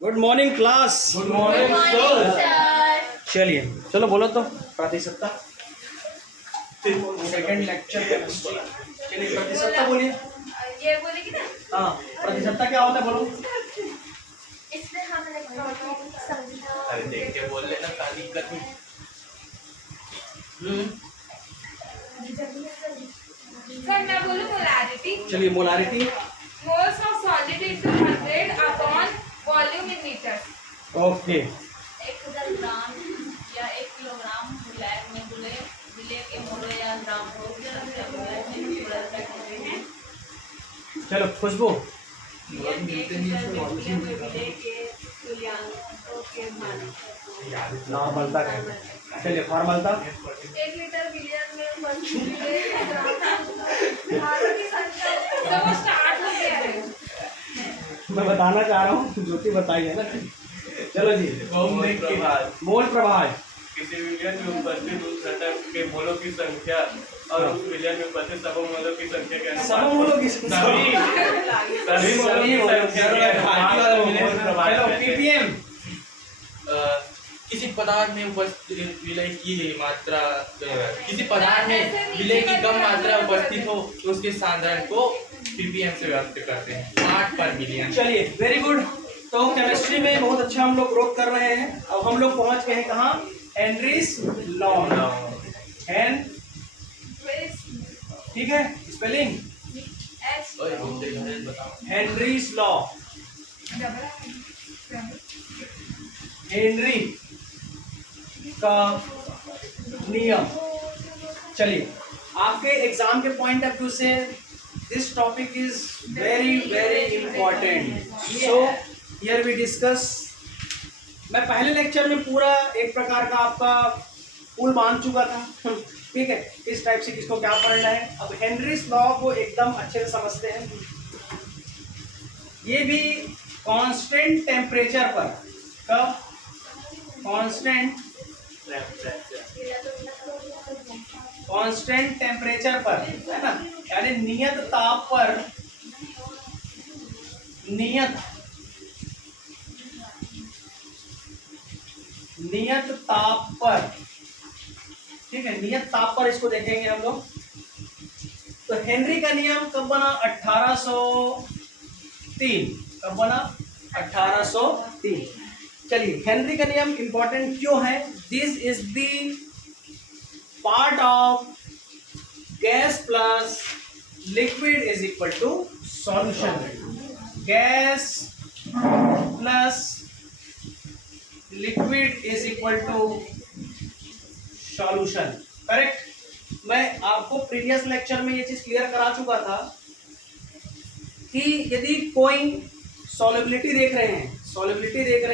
Good morning class. Good morning sir. चलिए चलो बोलो तो प्रतिशतता सेकेंड लेक्चर केमिस्ट्री। चलिए प्रतिशतता बोलिए। ये बोलेगी ना। हाँ प्रतिशतता क्या होता है बोलो। इसमें हम अरे देख के बोल लेना, क्या दिक्कत है। सर मैं बोलूं मोलारिटी। चलिए molarity moles of solid into 100 upon volume in litre. Okay 1000 ग्राम या 1 किलोग्राम विलायक में विलय के मोल या ग्राम को विलायक में परिवर्तित होते हैं। चलो खुशबू विलय के विलय के तुल्यांकों के मान नॉर्मलता का। चलिए फॉर्मलता 1 लीटर विलय में 1 तो वो स्टार्ट हो गया है। मैं बताना चाह रहा हूँ, ज्योति बताई है ना। चलो जी मोल प्रभाव किसी विलयन में उपस्थित उस घटक के मोलों की संख्या और उस विलयन में उपस्थित सभी मोलों की संख्या के अनुपात सममूलों की सभी मोलों की संख्या के अनुपात को मोल प्रभाव चलो कहते हैं। पीपीएम किसी पदार्थ में उपस्थित विलय की मात्रा किसी पदार्थ में विलय की कम मात्रा उपस्थित हो तो उसके सांद्रण को ppm से व्यक्त करते हैं, पार्ट पर मिलियन। चलिए वेरी गुड। तो केमिस्ट्री में बहुत अच्छा हम लोग ग्रोथ कर रहे हैं। अब हम लोग पहुंच गए हैं कहाँ? Henry's law. हेन ठीक है स्पेलिंग हेनरीज लॉ। हेनरी का नियम। चलिए आपके एग्जाम के पॉइंट ऑफ व्यू से this topic is very very important. So here we discuss. मैं पहले लेक्चर में पूरा एक प्रकार का आपका पुल बांध चुका था, ठीक है, इस टाइप से किसको क्या पढ़ना है। अब हेनरीज लॉ को एकदम अच्छे से समझते हैं। ये भी कांस्टेंट टेम्परेचर पर, कब? कांस्टेंट टेम्परेचर पर, है ना, यानी नियत ताप पर, नियत ताप पर, ठीक है, नियत ताप पर इसको देखेंगे हम लोग। तो हेनरी का नियम कब बना? 1803। कब बना? 1803। चलिए हेनरी का नियम इंपॉर्टेंट क्यों है? This is the part of gas plus liquid is equal to solution. Gas plus liquid is equal to solution. Correct. मैं आपको प्रीवियस लेक्चर में ये चीज क्लियर करा चुका था कि यदि कोई सॉल्युबिलिटी देख रहे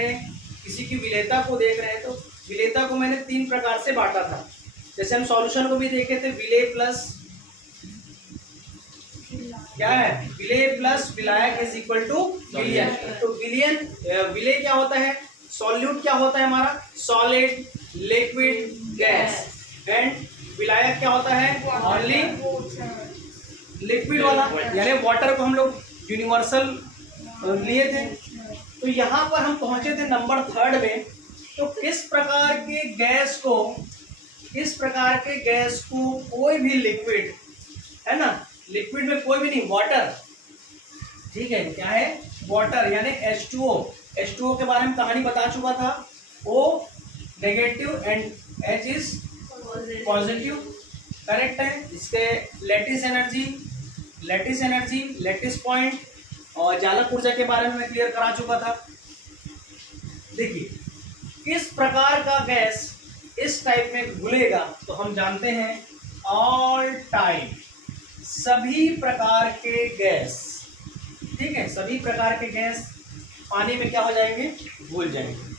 हैं, किसी की विलेयता को देख रहे हैं, तो विलेयता को मैंने 3 प्रकार से बांटा था। जैसे हम सॉल्यूशन को भी देखे थे, विलेय प्लस क्या है? विलेय प्लस विलायक इज इक्वल टू विलियन। तो विलियन विलेय क्या होता है? सॉल्यूट क्या होता है हमारा? Solid, liquid, gas. एंड विलायक क्या होता है? ओनली लिक्विड वाला, यानी वाटर को हम लोग यूनिवर्सल लिए थे। तो यहाँ पर हम पहुंचे थे नंबर 3 में। तो किस प्रकार के गैस को कोई भी लिक्विड, है ना, लिक्विड में कोई भी नहीं, वाटर, ठीक है, क्या है? वाटर, यानी H2O के बारे में कहानी बता चुका था। O negative and H is positive. Correct है। इसके लैटिस एनर्जी, लैटिस पॉइंट और जालक ऊर्जा के बारे में मैं क्लियर करा चुका था। देखिए किस प्रकार का गैस इस टाइप में घुलेगा, तो हम जानते हैं ऑल टाइप, सभी प्रकार के गैस, ठीक है, सभी प्रकार के गैस पानी में क्या हो जाएंगे? घुल जाएंगे।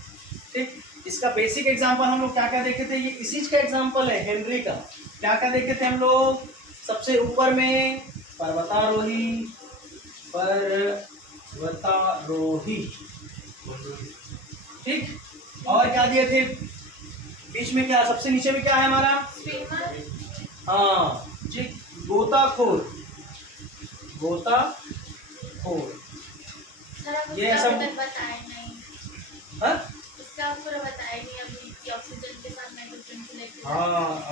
ठीक। इसका बेसिक एग्जांपल हम लोग क्या क्या देखे थे? ये इसी का एग्जांपल है हेनरी का। क्या क्या देखे थे हम लोग? सबसे ऊपर में पर्वतारोही, ठीक, और क्या दिए थे? बीच में क्या? सबसे नीचे में क्या है हमारा? हाँ ठीक, गोताखोर। ये सब बताए नहीं।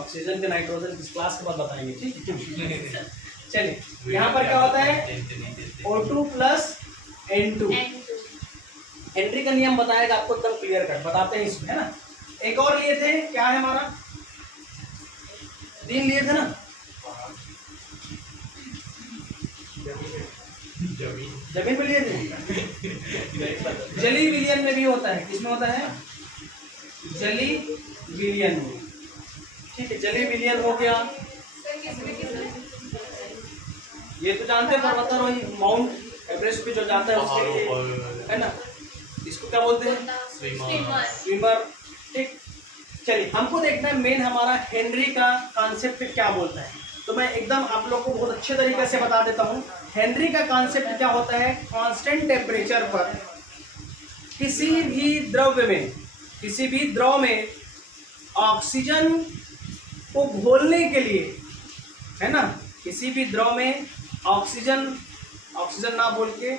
ऑक्सीजन के नाइट्रोजन किस क्लास के बाद बताएंगे, ठीक है। चलिए यहाँ पर क्या होता है O2 प्लस N2। हेनरी का नियम बताएगा आपको एकदम क्लियर कट, बताते हैं इसमें, है ना। एक और लिए थे, क्या है हमारा, 3 लिए थे ना, जमीन में लिए थे। जली विलियन में भी होता है, किसमें होता है, जली विलियन में, ठीक है। जली विलियन हो गया, ये तो जानते हैं पर्वतारोही, माउंट एवरेस्ट पे जो जाता है उसके लिए, है ना, इसको क्या बोलते हैं, स्विमर, ठीक। चलिए हमको देखना है मेन हमारा हेनरी का कॉन्सेप्ट क्या बोलता है, तो मैं एकदम आप लोग को बहुत अच्छे तरीके से बता देता हूँ। हेनरी का कॉन्सेप्ट क्या होता है, कांस्टेंट टेम्परेचर पर किसी भी द्रव में ऑक्सीजन को घोलने के लिए, है ना, किसी भी द्रव में ऑक्सीजन ना बोल के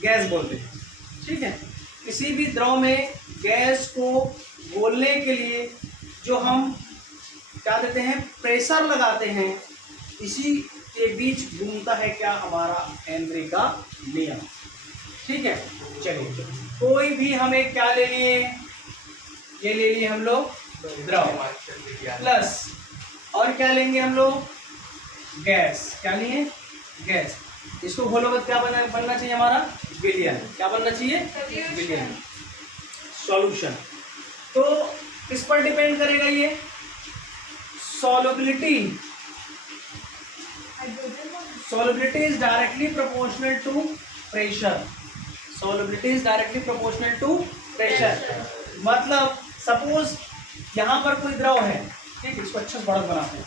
गैस बोलते हैं, ठीक है। किसी भी द्रव में गैस को घोलने के लिए जो हम क्या देते हैं, प्रेशर लगाते हैं, इसी के बीच घूमता है क्या, हमारा हेनरी का नियम, ठीक है। चलिए कोई भी हमें क्या ले लिए, ये ले लिए हम लोग द्रव प्लस, और क्या लेंगे हम लोग, गैस, क्या लिए, गैस। इसको घोलोगे क्या बनना चाहिए हमारा, विलियन, क्या बनना चाहिए, विलियन सॉल्यूशन। तो किस पर डिपेंड करेगा ये, solubility is directly proportional to pressure, solubility is directly proportional to pressure. मतलब सपोज यहाँ पर कोई द्रव है, ठीक है, इसको अच्छे से बड़ा बनाते हैं,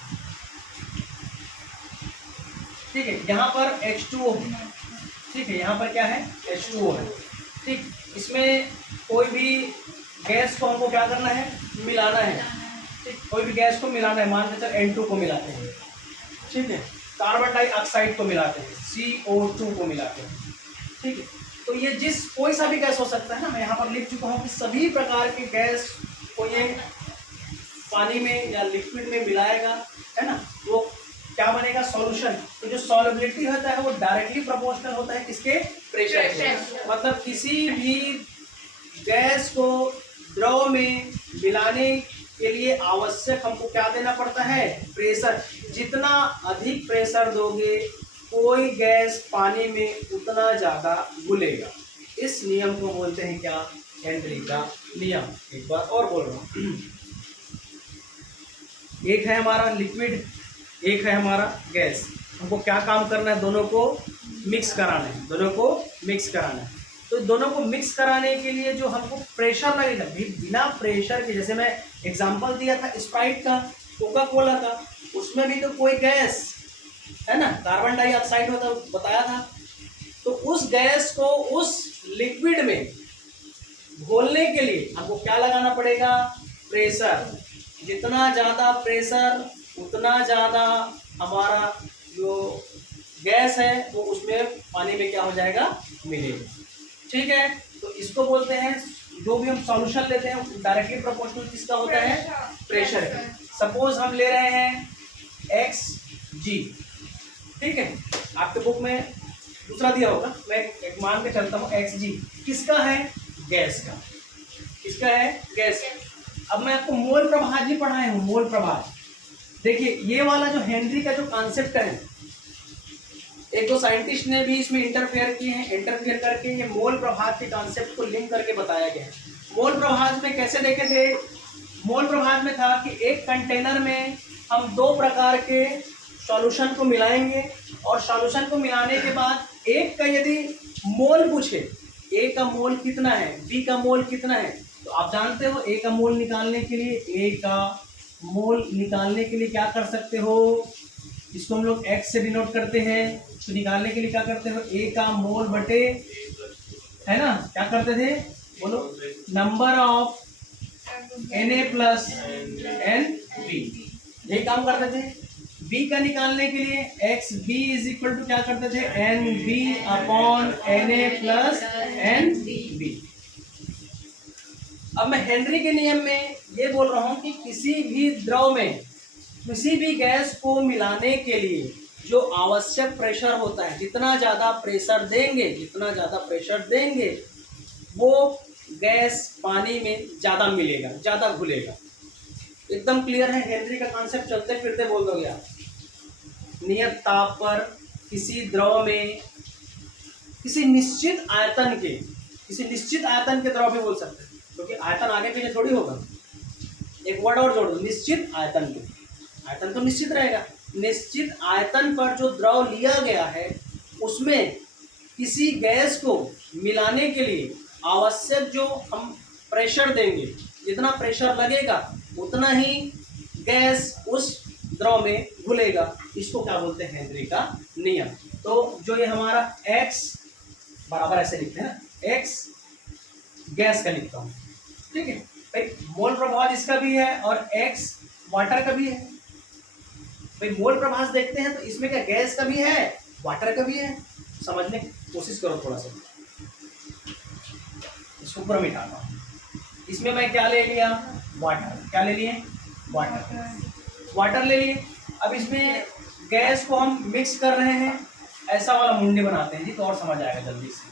ठीक है, यहाँ पर H2O है, ठीक है, यहाँ पर क्या है, H2O है, ठीक। इसमें कोई भी गैस को हमको क्या करना है, मिलाना है, ठीक, कोई भी गैस को मिलाना है, मान के चल N2 को मिलाते हैं, ठीक है, कार्बन डाइऑक्साइड को मिलाते हैं, CO2 को मिलाते हैं, ठीक है। तो ये कोई सा भी गैस हो सकता है ना, मैं यहाँ पर लिख चुका हूँ कि सभी प्रकार के गैस को ये पानी में या लिक्विड में मिलाएगा, है ना, वो क्या बनेगा, सॉल्यूशन। तो जो सॉल्युबिलिटी होता है वो डायरेक्टली प्रोपोर्शनल होता है किसके, प्रेशर के। मतलब किसी भी गैस को द्रव में मिलाने के लिए आवश्यक हमको क्या देना पड़ता है, प्रेशर। जितना अधिक प्रेशर दोगे कोई गैस पानी में उतना ज्यादा घुलेगा। इस नियम को बोलते हैं क्या, हेनरी का नियम। एक बार और बोल रहा हूँ, एक है हमारा लिक्विड, एक है हमारा गैस। हमको क्या काम करना है, दोनों को मिक्स कराना है, दोनों को मिक्स कराना है। तो दोनों को मिक्स कराने के लिए जो हमको प्रेशर लगेगा, बिना प्रेशर के, जैसे मैं एग्जांपल दिया था स्प्राइट का, कोका कोला का, उसमें भी तो कोई गैस है ना, कार्बन डाइऑक्साइड होता, बताया था। तो उस गैस को उस लिक्विड में घोलने के लिए हमको क्या लगाना पड़ेगा, प्रेशर। जितना ज़्यादा प्रेशर उतना ज़्यादा हमारा जो गैस है वो उसमें पानी में क्या हो जाएगा, मिलेगा, ठीक है। तो इसको बोलते हैं, जो भी हम सॉल्यूशन लेते हैं डायरेक्टली प्रोपोर्शनल किसका होता है, प्रेशर का। सपोज हम ले रहे हैं Xg, ठीक है, आपके बुक में दूसरा दिया होगा, मैं एक मान के चलता हूँ Xg किसका है, गैस का, किसका है, गैस। अब मैं आपको मोल प्रभाव भी पढ़ाया हूँ, मोल प्रभाव। देखिए ये वाला जो हेनरी का जो कॉन्सेप्ट है, एक दो साइंटिस्ट ने भी इसमें इंटरफेयर किए हैं, इंटरफेयर करके ये मोल प्रभाव के कॉन्सेप्ट को लिंक करके बताया गया है। मोल प्रभाव में कैसे देखे थे, मोल प्रभाव में था कि एक कंटेनर में हम 2 प्रकार के सॉल्यूशन को मिलाएंगे, और सॉल्यूशन को मिलाने के बाद एक का यदि मोल पूछे, ए का मोल कितना है, बी का मोल कितना है, तो आप जानते हो ए का मोल निकालने के लिए, ए का मोल निकालने के लिए क्या कर सकते हो, इसको हम लोग x से डिनोट करते हैं। तो निकालने के लिए क्या करते हो, a का मोल बटे, है ना, क्या करते थे, बोलो, number of Na plus Nb, यही काम करते थे। b का निकालने के लिए xb इज इक्वल टू क्या करते थे, Nb upon Na plus Nb। अब मैं हेनरी के नियम में ये बोल रहा हूं कि किसी भी द्रव में किसी भी गैस को मिलाने के लिए जो आवश्यक प्रेशर होता है, जितना ज़्यादा प्रेशर देंगे वो गैस पानी में ज़्यादा मिलेगा, ज़्यादा घुलेगा। एकदम क्लियर है? हेनरी का कॉन्सेप्ट चलते फिरते बोल दोगे आप। नियत ताप पर किसी द्रव में किसी निश्चित आयतन के द्रव भी बोल सकते हैं, क्योंकि आयतन आगे पीछे थोड़ी होगा। एक वर्ड और जोड़ दो, निश्चित आयतन पे। आयतन तो निश्चित रहेगा। निश्चित आयतन पर जो द्रव लिया गया है उसमें किसी गैस को मिलाने के लिए आवश्यक जो हम प्रेशर देंगे, जितना प्रेशर लगेगा उतना ही गैस उस द्रव में घुलेगा। इसको क्या बोलते हैं? हेनरी का नियम। तो जो ये हमारा x बराबर ऐसे लिखते हैं ना, x गैस का लिखता हूँ, ठीक है भाई। मोल प्रभाव इसका भी है और x वाटर का भी है भाई। मोल प्रभाव देखते हैं तो इसमें क्या गैस का भी है, वाटर का भी है। समझने की कोशिश करो थोड़ा सा। इसको पूरा मिटाता हूँ। इसमें मैं क्या ले लिया? वाटर। क्या ले लिए? वाटर ले लिए। अब इसमें गैस को हम मिक्स कर रहे हैं, ऐसा वाला मुंडे बनाते हैं जी, तो और समझ आएगा जल्दी से।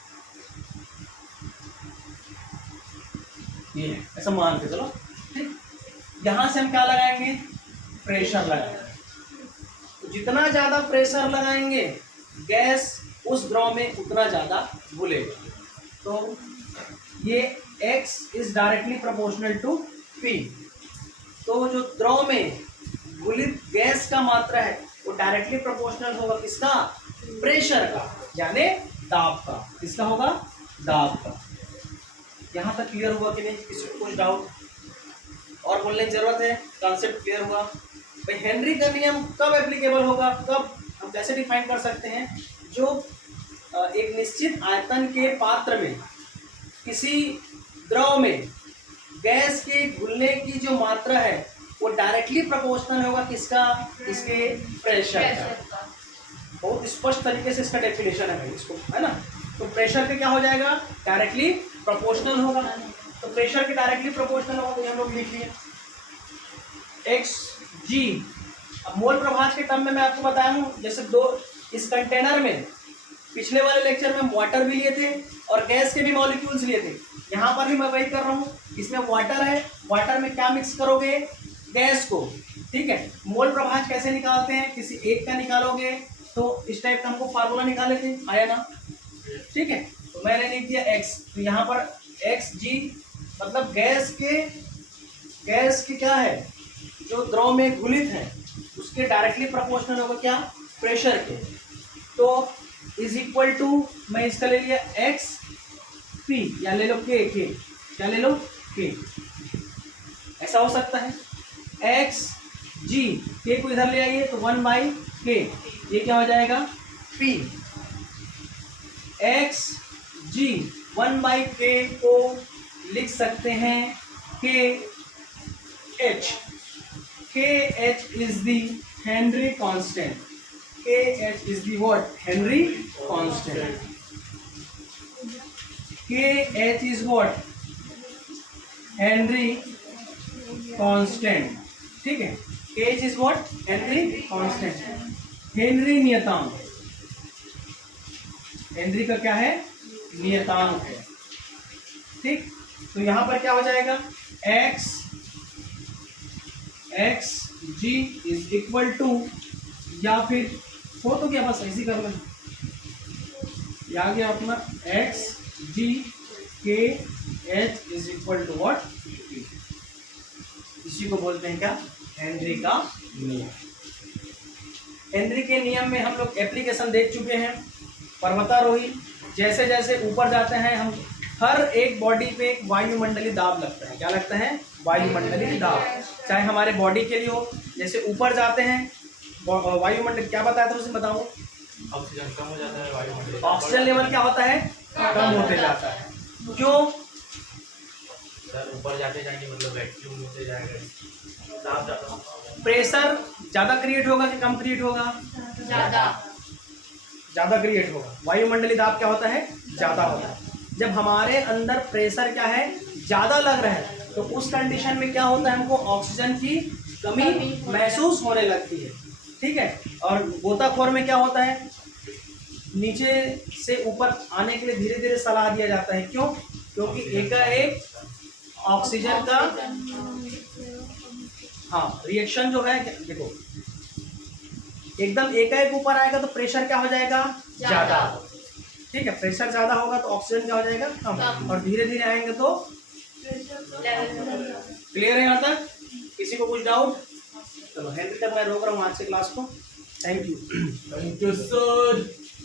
ये ऐसा मान के चलो, ठीक। यहाँ से हम क्या लगाएंगे? प्रेशर लगाएंगे। तो जितना ज़्यादा प्रेशर लगाएंगे गैस उस द्रव में उतना ज़्यादा घुलेगा। तो ये x is directly proportional to P। तो जो द्रव में घुलित गैस का मात्रा है वो डायरेक्टली प्रोपोर्शनल होगा किसका? प्रेशर का, यानी दाब का। किसका होगा? दाब का। यहाँ तक क्लियर हुआ कि नहीं? किसी को कुछ डाउट और बोलने की जरूरत है? कॉन्सेप्ट क्लियर हुआ भाई। हेनरी का नियम कब एप्लीकेबल होगा, कब हम कैसे डिफाइन कर सकते हैं? जो एक निश्चित आयतन के पात्र में किसी द्रव में गैस के घुलने की जो मात्रा है वो डायरेक्टली प्रोपोर्शनल होगा किसका? इसके प्रेशर का। बहुत स्पष्ट तरीके से इसका डेफिनेशन है भाई, इसको, है ना। तो प्रेशर के क्या हो जाएगा? डायरेक्टली प्रोपोर्शनल होगा। तो प्रेशर के डायरेक्टली प्रोपोर्शनल होगा, तो हम लोग लिख लिए xg। अब मोल प्रभाव के टर्म में मैं आपको बताया हूँ, जैसे दो इस कंटेनर में पिछले वाले लेक्चर में वाटर भी लिए थे और गैस के भी मॉलिक्यूल्स लिए थे। यहाँ पर भी मैं वही कर रहा हूँ। इसमें वाटर है, वाटर में क्या मिक्स करोगे? गैस को, ठीक है। मोल प्रभाव कैसे निकालते हैं? किसी एक का निकालोगे तो इस टाइप का हमको फार्मूला निकाले थे, आया ना, ठीक है। तो मैंने लिख दिया x। तो यहाँ पर xg मतलब गैस के क्या है? जो द्रव में घुलित है उसके डायरेक्टली प्रोपोर्शनल होगा क्या? प्रेशर के। तो इज इक्वल टू, मैं इसका ले लिया x p, या ले लो k। क्या ले लो? k। ऐसा हो सकता है x g, k को इधर ले आइए तो 1/k, ये क्या हो जाएगा? p। x g 1/k को लिख सकते हैं kh। kh is the Henry constant। kh is the what? Henry constant। kh is what? Henry constant, ठीक है। kh is what? Henry constant। Henry नियतांक, हेनरी का क्या है? नियतांक है, ठीक। तो यहां पर क्या हो जाएगा? x g is equal to, या फिर हो तो क्या, बस ऐसे कर लेना, ये आ गया अपना x g k h is equal to what? इसी को बोलते हैं क्या? हेनरी का नियम। हेनरी के नियम में हम लोग एप्लीकेशन देख चुके हैं। पर्वतारोही जैसे जैसे ऊपर जाते हैं, हम हर एक बॉडी पे एक वायुमंडलीय दाब लगता है। क्या लगता है? वायुमंडलीय दाब। चाहे हमारे बॉडी के लिए हो, जैसे ऊपर जाते हैं वायुमंडल, क्या बताया था उसे बताऊं? ऑक्सीजन कम हो जाता है, वायुमंडल ऑक्सीजन लेवल क्या होता है? कम होते जाता है। क्यों? सर ऊपर जाते जाएंगे मतलब वैक्यूम होते जाएगा, दाब ज़्यादा। प्रेशर ज़्यादा क्रिएट होगा कि कम क्रिएट होगा? ज़्यादा क्रिएट होगा। वायुमंडलीय दाब क्या होता है? ज़्यादा होता है। जब हमारे अंदर प्रेशर क्या है? ज़्यादा लग रहा है तो उस कंडीशन में क्या होता है, हमको ऑक्सीजन की कमी महसूस होने लगती है। ठीक है, और गोताखोर में क्या होता है, नीचे से ऊपर आने के लिए धीरे धीरे सलाह दिया जाता है। क्यों? क्योंकि एकाएक ऑक्सीजन का रिएक्शन जो है, देखो एकदम एकाएक ऊपर आएगा तो प्रेशर क्या हो जाएगा, ज्यादा। ठीक है, प्रेशर ज्यादा होगा तो ऑक्सीजन क्या हो जाएगा, कम। और धीरे धीरे आएंगे तो क्लियर है यहाँ तक? किसी को कुछ डाउट? चलो हेनरी तक मैं रोक रहा हूँ आज के क्लास को। Thank you. Thank you sir.